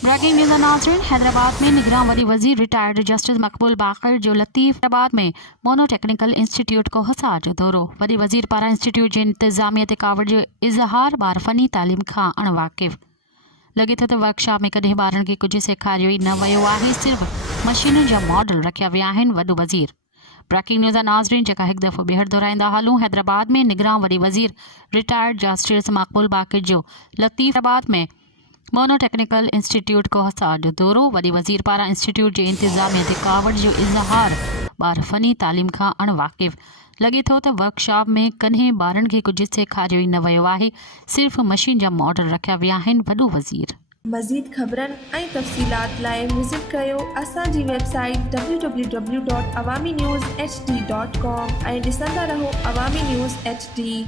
Breaking news नाज़रीन, हैदराबाद में निगरान वली वजीर रिटायर्ड जस्टिस मकबूल बाकर जो लतीफ़ हैदराबाद में मोनो टेक्निकल इंस्टीट्यूट को हसार जो दौरो। वली वजीर पारा इंस्टीट्यूट जे इंतजामिया ते कावड़ जो इज़हार बार फनी तालीम खां अणवाकिफ़। लगे थो त वर्कशॉप में कॾहिं ॿारनि खे कुझु सेखारियो ई न वियो आहे, सिर्फ़ मशीनुनि जा मॉडल रखिया विया आहिनि। वॾो वज़ीर। ब्रेकिंग न्यूज़ नाज़रीन, जेका हिकु दफ़ो ॿीहर दोहराईंदा हलूं, हैदराबाद में निगरान वली वज़ीर रिटायर्ड जस्टिस मकबूल बाकर जो लतीफ़ हैदराबाद में मोनो टेक्निकल इंस्टीट्यूट को हसार जो दौरो। वली वज़ीर पारा इंस्टीट्यूट जे इंतजामिया ते कावड़ जो इज़हार ॿार फनी तालीम खां अणवाकिफ़। लगे थो त वर्कशॉप में कॾहिं ॿारनि खे कुझु सेखारियो ई न वियो आहे, सिर्फ़ मशीन जा मॉडल रखिया विया आहिनि। वॾो वज़ीर। मज़ीद ख़बरनि ऐं तफ़सीलात लाइ विज़िट कयो असांजी वेबसाइट www.awamiNewsHD.com ऐं ॾिसंदा रहो अवामी न्यूज़ HD।